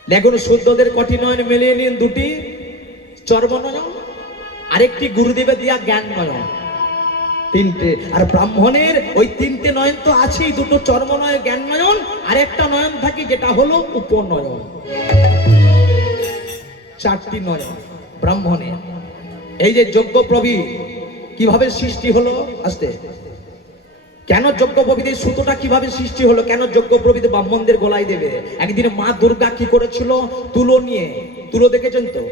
দেখুন শুদ্ধদের কটি নয়ন মিলিয়ে নিন, 2টি চর্ম নয়ন, আরেকটি গুরুদেবের দিয়া জ্ঞান নয়ন, 3টে। আর ব্রাহ্মণের ওই 3টে নয়ন তো আছেই, 2টো চর্ম নয়ন জ্ঞান নয়ন, আর একটা নয়ন থাকে যেটা হলো উপনয়ন। 4টি নয়ন ব্রাহ্মণের। এই যে যজ্ঞপ্রবীর কিভাবে সৃষ্টি হলো? আসতে কেন যজ্ঞপ্রবীদের সুতোটা কিভাবে সৃষ্টি হলো? কেন যজ্ঞপ্রবীর ব্রাহ্মণদের গলায় দেবে? একদিন মা দুর্গা কি করেছিল? তুলো নিয়ে, তুলো দেখেছেন তো,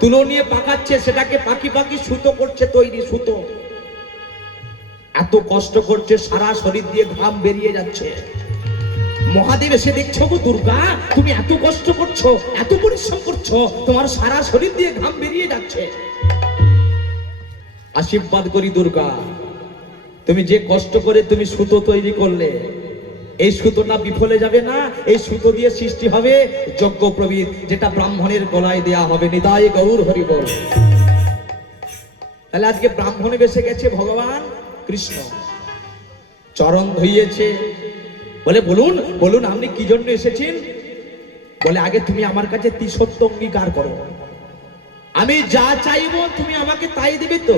তুলো নিয়ে পাকাচ্ছে, সেটাকে পাকি পাকি সুতো করছে, তৈরি সুতো। এত কষ্ট করছে, সারা শরীর দিয়ে ঘাম বেরিয়ে যাচ্ছে। মহাদেব এসে দেখছো, গো দুর্গা তুমি এত কষ্ট করছো, এত পরিশ্রম করছো, তোমার সারা শরীর দিয়ে ঘাম বেরিয়ে যাচ্ছে। আশীর্বাদ করি দুর্গা, তুমি যে কষ্ট করে তুমি সুতো তৈরি করলে, এই সুতোটা বিফলে যাবে না। এই সুতো দিয়ে সৃষ্টি হবে যজ্ঞপ্রবীর, যেটা ব্রাহ্মণের গলায় দেয়া হবে। নিতাই গৌর হরি বল। তাহলে আজকে ব্রাহ্মণে বেসে গেছে ভগবান কৃষ্ণ, চরণ ধুইয়েছে। বলে বলুন বলুন আপনি কি জন্য এসেছেন? বলে আগে তুমি আমার কাছে ত্রিসত্য অঙ্গীকার করো, আমি যা চাইবো তুমি আমাকে তাই দিবে তো?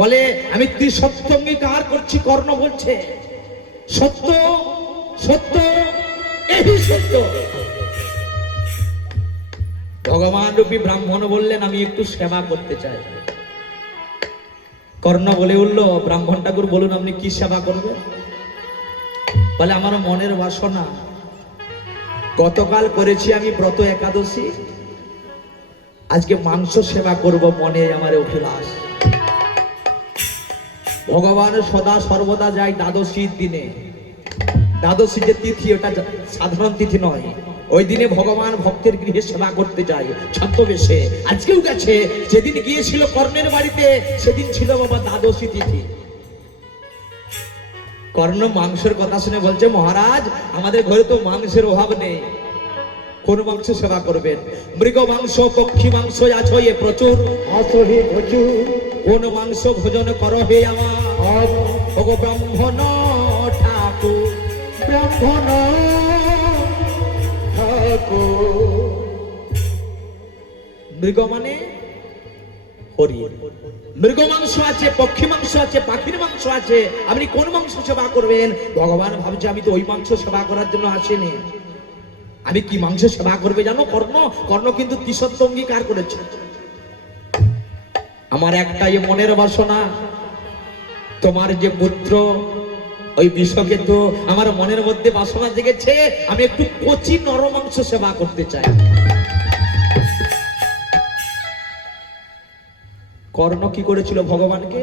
বলে আমি ত্রিসত্য অঙ্গীকার করছি। কর্ণ বলছে সত্য সত্য, এই সত্য। ভগবান রূপী ব্রাহ্মণ বললেন আমি একটু সেবা করতে চাই। কর্ণ বলে উঠলো, ব্রাহ্মণ ঠাকুর বলুন আপনি কি সেবা করবেন? বলে আমার মনের বাসনা, গতকাল করেছি আমি ব্রত একাদশী, আজকে মাংস সেবা করব, মনে আমার অভিলাষ। ভগবান সদা সর্বদা যায় দ্বাদশীর দিনে দ্বাদশী যে তিথি, ওটা সাধারণ তিথি নয়। ওই দিনে ভগবান ভক্তের গৃহে সেবা করতে যায় ছদ্মবেশে। আজকেও গেছে, যেদিন গিয়েছিল কর্ণের বাড়িতে সেদিন ছিল বাবা দ্বাদশী তিথি। কর্ণ মাংসের কথা শুনে বলছে, মহারাজ আমাদের ঘরে তো মাংসের অভাব নেই, কোন মাংস সেবা করবেন? মৃগ মাংস, পক্ষী মাংস আছো এ প্রচুর, আসহে প্রচুর, কোন মাংস ভোজন করো হে আমার ওগো ব্রাহ্মণ ঠাকুর। ব্রাহ্মণ ঠাকুর। মৃগ মানে হরি, মৃগ মাংস আছে, পক্ষী মাংস আছে, পাখির মাংস আছে, আপনি কোন মাংস সেবা করবেন? ভগবান ভাবছে আমি তো ওই মাংস সেবা করার জন্য আসেনি, আমি কি মাংস সেবা করবে জানো কর্ণ? কর্ণ কিন্তু তিসত্ব অঙ্গীকার করেছে, আমার একটাই মনের বাসনা, তোমার যে পুত্র ওই বিষকেতু, আমার মনের মধ্যে বাসনা জেগেছে, আমি একটু কচি নরম মাংস সেবা করতে চাই। কর্ণ কি করেছিল? ভগবানকে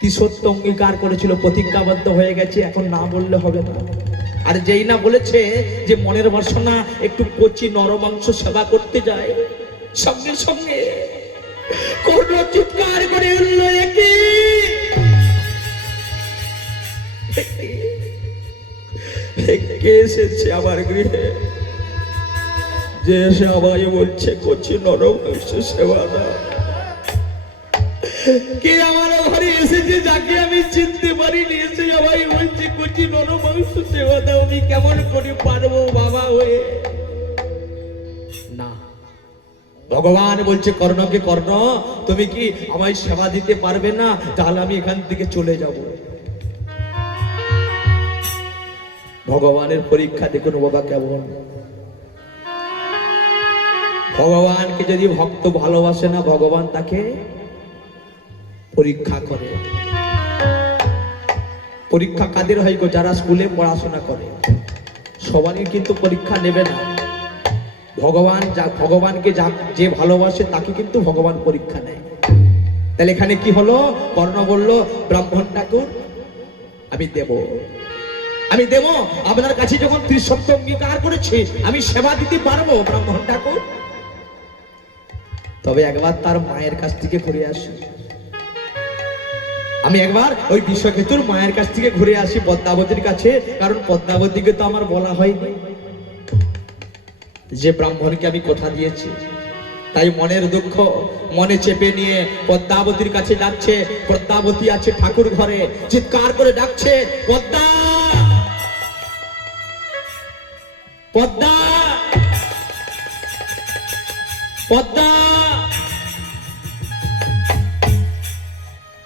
তিসত্ব অঙ্গীকার করেছিল, প্রতিজ্ঞাবদ্ধ হয়ে গেছে, এখন না বললে হবে না। আর যেই না বলেছে যে মনের বাসনা একটু কচি নরম মাংস সেবা করতে যায়, সঙ্গে সঙ্গে কর্ণ চিৎকার করে উঠল, একি কে এসেছে আমার গৃহে, যে সবাই বলছে কচি নরম মাংস সেবা দাও? কে আমার ঘরে এসেছে যাকে আমি চিনতে পারিনি, এসে সবাই বলছে কচি নরম মাংস সেবা দাও? আমি কেমন করে পারবো বাবা হয়ে? না, ভগবান বলছে কর্ণকে, কর্ণ তুমি কি আমায় সেবা দিতে পারবে না? তাহলে আমি এখান থেকে চলে যাব। ভগবানের পরীক্ষা দেখুন বাবা কেমন। ভগবানকে যদি ভক্ত ভালোবাসে না, ভগবান তাকে পরীক্ষা করে। পরীক্ষা কাদের হয় গো? যারা স্কুলে পড়াশোনা করে, সবারই কিন্তু পরীক্ষা নেবে না। ভগবানকে যে ভালোবাসে তাকে কিন্তু ভগবান পরীক্ষা নেয়। তাহলে এখানে কি হলো? কর্ণ বলল, ব্রাহ্মণ ঠাকুর আমি দেব, আমি দেব, আপনার কাছে যখন ত্রিসত্য অঙ্গীকার করেছি আমি সেবা দিতে পারবো ব্রাহ্মণ ঠাকুর। তবে একবার তার মায়ের কাছ থেকে ঘুরে আসি, আমি একবার ওই বিষকেতুর মায়ের কাছ থেকে ঘুরে আসি পদ্মাবতীর কাছে, কারণ পদ্মাবতীকে তো আমার বলা হয়নি যে ব্রাহ্মণকে আমি কথা দিয়েছি। তাই মনের দুঃখ মনে চেপে নিয়ে পদ্মাবতীর কাছে যাচ্ছে। পদ্মাবতী আছে ঠাকুর ঘরে, চিৎকার করে ডাকছে, পদ্মা, পদ্মা, পদ্মা।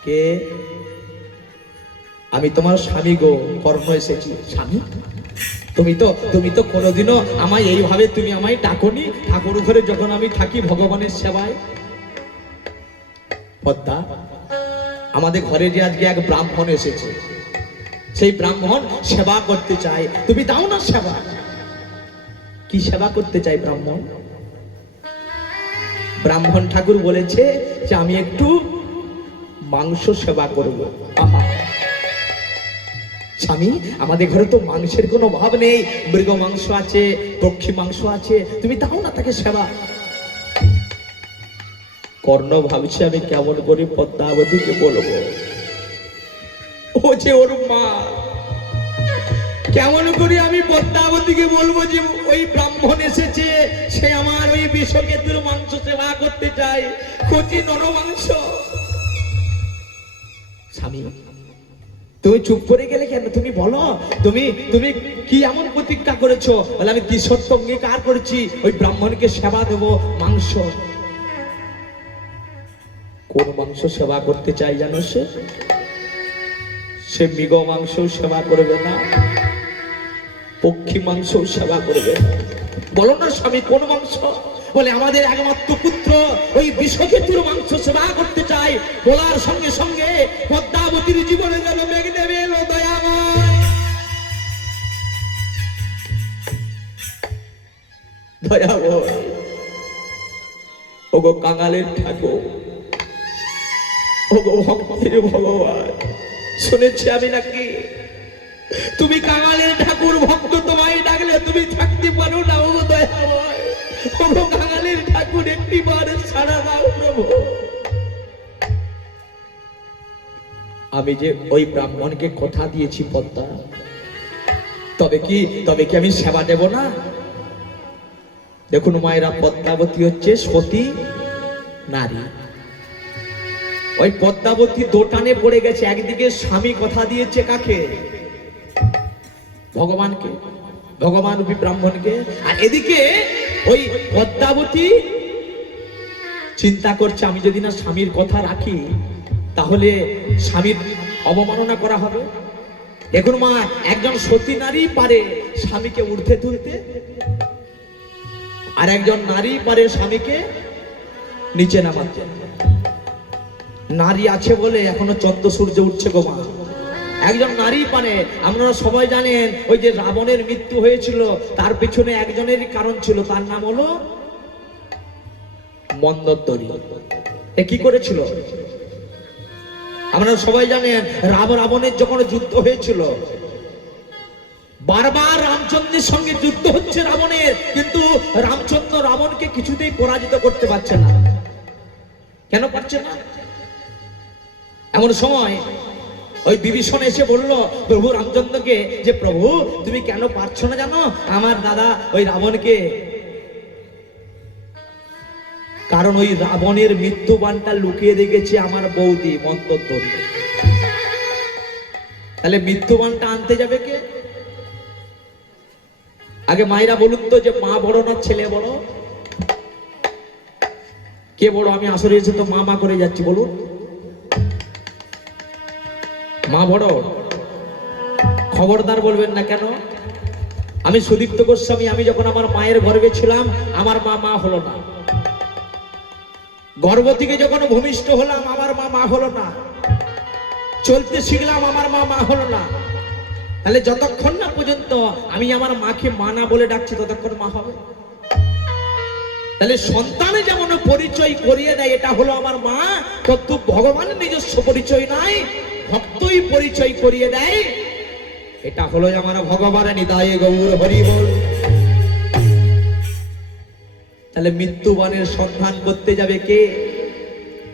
কে? আমি তোমার স্বামী গো, কর্ণ এসেছি। স্বামী? তুমি তো কোনোদিনও আমায় এইভাবে তুমি আমায় ডাকনি, ঠাকুর ঘরে যখন আমি থাকি ভগবানের সেবায়। পদ্মা, আমাদের ঘরে যে আজকে এক ব্রাহ্মণ এসেছে, সেই ব্রাহ্মণ সেবা করতে চায়, তুমি দাও না সেবা? কি সেবা করতে চাই ব্রাহ্মণ? ব্রাহ্মণ ঠাকুর বলেছে যে আমি একটু মাংস সেবা করব। আহা স্বামী, আমাদের ঘরে তো মাংসের কোনো অভাব নেই, মৃগ মাংস আছে, পক্ষী মাংস আছে, তুমি দাও না তাকে সেবা। কর্ণ ভাবছে আমি কেমন করে পদ্মাবতীকে বলবো, ও যে ওর মা, কেমন করে আমি পদ্মাবতীকে বলবো যে ওই ব্রাহ্মণ এসেছে, সে আমার ওই বিষকেতুর মাংস সেবা করতে চায়, কচি নর মাংস। স্বামী, তুমি চুপ করে গেলে কেন? তুমি বলো, তুমি কি এমন প্রতিজ্ঞা করেছো? বলে আমি ত্রিসত্য অঙ্গীকার করেছি, ওই ব্রাহ্মণকে সেবা দেব মাংস। কোন মাংস সেবা করতে চাই জানো? সে মৃগ মাংস সেবা করবে না, পক্ষী মাংস সেবা করবে না। বলো না স্বামী কোন মাংস? বলে আমাদের একমাত্র পুত্র ওই বিষকেতুর মাংস সেবা করতে চাই। বলার সঙ্গে সঙ্গে পদ্মাবতীর জীবনে যেন মেঘ নেমে এলো দয়াময়, দয়াময়। ওগো কাঙালের ঠাকুর, ওগো ভক্তের ভগবান, শুনেছি আমি নাকি তুমি কাঙালের ঠাকুর ভক্ত, তোমায় ডাকলে তুমি থাকতে পারো না। ও দয়াময়, ও কাঙালের ঠাকুর একটি বার সাড়া দাও প্রভু। আমি যে ওই ব্রাহ্মণকে কথা দিয়েছি পদ্মা, তবে কি আমি সেবা দেব না? দেখুন মায়েরা, পদ্মাবতী হচ্ছে সতী নারী। ওই পদ্মাবতী দোটানে পড়ে গেছে। একদিকে স্বামী কথা দিয়েছে কাকে? ভগবানকে, ভগবান রূপী ব্রাহ্মণকে। আর এদিকে ওই পদ্মাবতী চিন্তা করছে, আমি যদি না স্বামীর কথা রাখি তাহলে স্বামীর অবমাননা করা হবে। দেখুন মা, একজন সতী নারী পারে স্বামীকে ঊর্ধ্বে তুলতে, আর একজন নারী পারে স্বামীকে নিচে নামাতে। নারী আছে বলে এখনো চন্দ্র সূর্য উঠছে গো মা। একজন নারী পারে। আপনারা সবাই জানেন, ওই যে রাবণের মৃত্যু হয়েছিল, তার পেছনে একজনেরই কারণ ছিল, তার নাম হলো মন্দোদরী। এ কি করেছিল? আপনারা সবাই জানেন, রাবণের যখন যুদ্ধ হয়েছিল, বারবার রামচন্দ্রের সঙ্গে যুদ্ধ হচ্ছে রাবণের, কিন্তু রামচন্দ্র রাবণকে কিছুতেই পরাজিত করতে পারছে না। কেন পারছে না? এমন সময় ওই বিভীষণ এসে বলল প্রভু রামচন্দ্রকে যে, প্রভু তুমি কেন পারছো না জানো আমার দাদা ওই রাবণকে? কারণ ওই রাবণের মৃত্যুবাণটা লুকিয়ে রেখেছে আমার বৌদি মন্দোদরী। তাহলে মৃত্যুবাণটা আনতে যাবে কে? আগে মায়েরা বলুন তো, যে মা বড় না ছেলে বড়? কে বড়? আমি আসলে এসে তো মা করে যাচ্ছি, বলুন। মা বড়? খবরদার বলবেন না। কেন? আমি সুদীপ্ত গোস্বামী, আমি যখন আমার মায়ের গর্ভে ছিলাম আমার মা হলো না। গর্ভ থেকে যখন ভূমিষ্ঠ হলাম আমার মা হলো না। চলতে শিখলাম আমার মা হলো না। তাহলে যতক্ষণ না পর্যন্ত আমি আমার মাকে মা না বলে ডাকছি ততক্ষণ মা হবে? তাহলে সন্তানে যেমন পরিচয় করিয়ে দেয় এটা হলো আমার মা, তত ভগবানের নিজস্ব পরিচয় নাই, ভক্তই পরিচয় করিয়ে দেয়, এটা হলো আমার ভগবানের নিতাই গৌর হরি বল। তাহলে মৃত্যুবাণের সন্ধান করতে যাবে কে?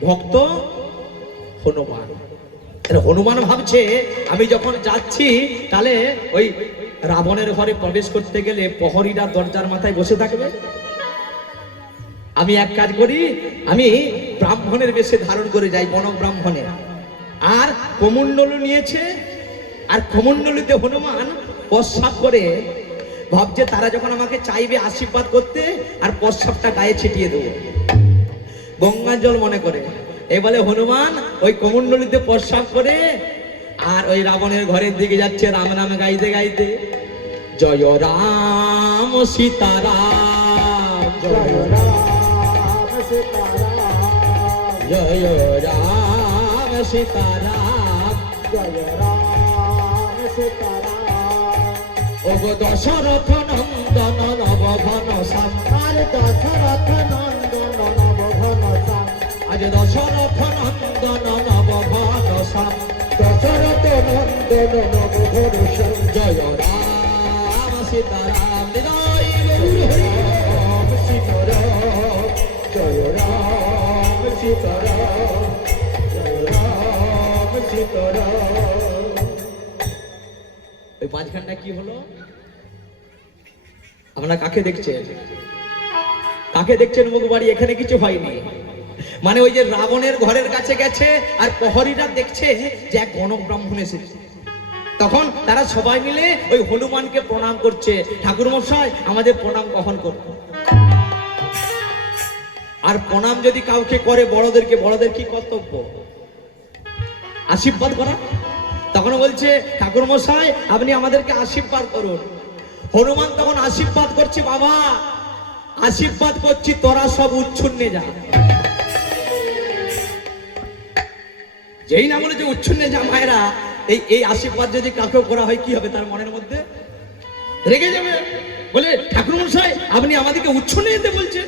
ভক্ত হনুমান। হনুমান ভাবছে আমি যখন যাচ্ছি তাহলে ওই রাবণের ঘরে প্রবেশ করতে গেলে প্রহরীরা দরজার মাথায় বসে থাকবে। আমি এক কাজ করি, আমি ব্রাহ্মণের বেশে ধারণ করে যাই, বনক ব্রাহ্মণের, আর কমণ্ডলু নিয়েছে, আর কমণ্ডলুতে হনুমান প্রস্রাব করে। ভাবছে তারা যখন আমাকে চাইবে আশীর্বাদ করতে, আর প্রস্রাবটা গায়ে ছিটিয়ে দেবো, গঙ্গা জল মনে করে। এবারে হনুমান ওই কমণ্ডলুতে প্রস্রাব করে আর ওই রাবণের ঘরের দিকে যাচ্ছে রাম নাম গাইতে গাইতে। জয় রাম সীতারাম, জয় রাম সীতারাম, জয় রাম সীতারাম, জয় রাম সীতারাম। ওগো দশরথ নন্দন নবঘন শ্যাম, আর দশরথ নন্দন নবঘন শ্যাম, আজ দশরথ নন্দন নবঘন শ্যাম, দশরথ নন্দন নবঘন শ্যাম। জয় রাম সীতারাম, হৃদয় গৌর হরি। রাম সীতারাম, জয় রাম সীতারাম, জয় রাম সীতারাম। ওই মাঝখানটা কি হলো? আপনারা কাকে দেখছেন? কাকে দেখছেন মুখ বাড়ি? এখানে কিছু হয়নি। মানে ওই যে রাবণের ঘরের কাছে গেছে আর প্রহরীরা দেখছে যে এক গণক ব্রাহ্মণ এসেছে, তখন তারা সবাই মিলে ওই হনুমানকে প্রণাম করছে। ঠাকুর মশাই আমাদের প্রণাম কখন করবে? আর প্রণাম যদি কাউকে করে বড়দেরকে, বড়দের কি কর্তব্য? আশীর্বাদ করা। তখন বলছে ঠাকুর মশাই আপনি আমাদেরকে আশীর্বাদ করুন। হনুমান তখন আশীর্বাদ করছে, বাবা আশীর্বাদ করছি তোরা সব উচ্ছন্নে যা। যেই না বলে যে উচ্ছন্নে যা, মায়েরা এই আশীর্বাদ যদি কাউকে করা হয় কি হবে? তার মনের মধ্যে রেগে যাবে, বলে ঠাকুর মশাই আপনি আমাদেরকে উচ্ছন্নে যেতে বলছেন।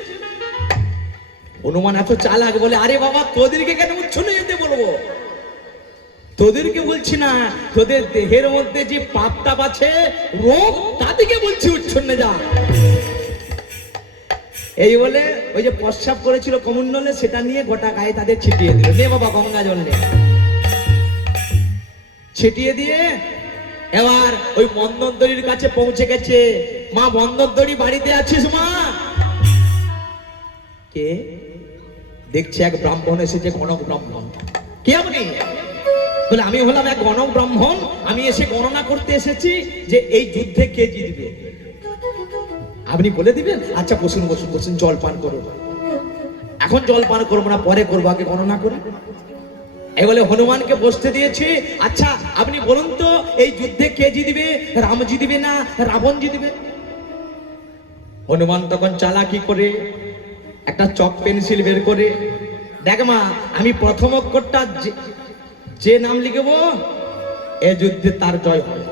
হনুমান এত চালাক, বলে আরে বাবা তোদেরকে কেন উচ্ছন্নে যেতে বলবো? তোদেরকে বলছি না, তোদের দেহের মধ্যে যে পাপটা আছে রোগ, তাদেরকে বলছি উচ্ছন্নে যা। এই বলে ওই যে প্রস্রাব করেছিল কমণ্ডলে, সেটা নিয়ে গোটা গায়ে তাদের ছিটিয়ে দিল। নে বাবা গঙ্গা জল নে। ছিটিয়ে দিয়ে এবার ওই বন্দরদড়ির কাছে পৌঁছে গেছে। মা বন্দরদড়ি বাড়িতে আছিস মা? কে? দেখছে এক ব্রাহ্মণ এসেছে, গণক ব্রাহ্মণ। কে আপনি? বলে আমি হলাম এক গণক ব্রাহ্মণ, আমি এসে গণনা করতে এসেছি যে এই যুদ্ধে কে জিতবে। আপনি বলে দিবেন? আচ্ছা বসুন বসুন বসুন, জল পান করুন। এখন জল পান করবো না, পরে করবো, আগে গণনা করি। এই বলে হনুমানকে বসতে দিয়েছে। আচ্ছা আপনি বলুন তো, এই যুদ্ধে কে জিতবে? রাম জিতবে না রাবণ জিতবে? হনুমান তখন চালাকি করে একটা চক পেন্সিল বের করে, দেখ মা, আমি প্রথম অক্ষরটা যে নাম লিখবো এ যুদ্ধে তার জয় হবে।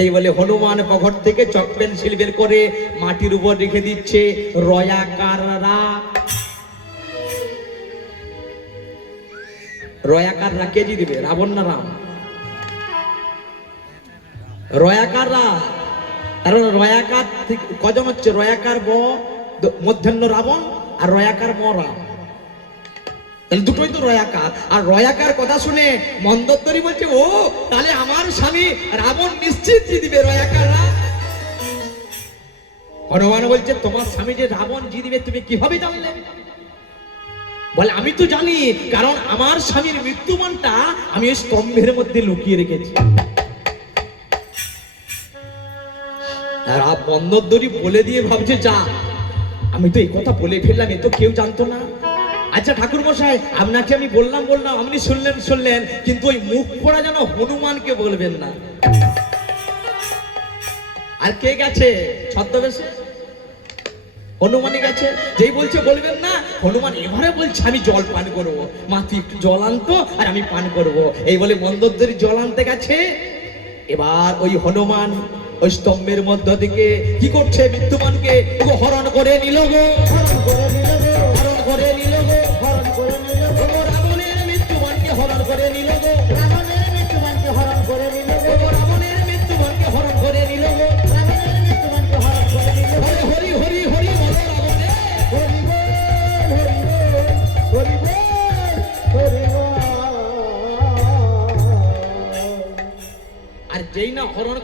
এই বলে হনুমান পকেট থেকে চক পেন্সিল বের করে মাটির উপর রেখে দিচ্ছে রয়াকার রা। রয়াকার রা কে জিতবে, রাবণ না রাম? রয়াকার রা। কারণ রয়াকার কজন হচ্ছে? রয়াকার ব মধ্যাহ্ন রাবণ, আর রয়াকার ম রাম। তাহলে দুটোই তো রয়াকার। আর রয়াকার কথা শুনে মন্দোদরি বলছে, ও তাহলে আমার স্বামী রাবণ নিশ্চিত জিতবে, রয়াকার রা। হনুমান বলছে, তোমার স্বামী যে রাবণ জিতবে তুমি কিভাবে জানলে? বলে আমি তো জানি, কারণ আমার স্বামীর মৃত্যুমানটা আমি ওই স্তম্ভের মধ্যে লুকিয়ে রেখেছি। আর বন্দরদড়ি বলে দিয়ে ভাবছে, যা আমি তো এই কথা বলে ফেললাম, এ তো কেউ জানতো না। আচ্ছা ঠাকুর মশাই, আপনাকে আমি বললাম আপনি শুনলেন, কিন্তু ওই মুখ পড়া যেন হনুমানকে বলবেন না। আর কে গেছে ছদ্মবেশে? হনুমানই গেছে। যেই বলছে বলবেন না, হনুমান এবারে বলছে আমি জল পান করবো। মা তুই একটু জল আনতো আর আমি পান করবো। এই বলে মন্দোদরি জল আনতে গেছে। এবার ওই হনুমান ওই স্তম্ভের মধ্য থেকে কি করছে, মৃত্যুমানকে হরণ করে নিল গো, হরণ করে নিল গো, রাবণের মৃত্যুমানকে হরণ করে নিল গো, রাবণের মৃত্যুমানকে হরণ করে নিল গো, রাবণের মৃত্যুমানকে হরণ করে নিল গো, রাবণের মৃত্যুমানকে হরণ করে নিল গো। হরি হরি হরি বলো রাবণে, হরি বল হরি বল হরি বল। আর যেই না হরণ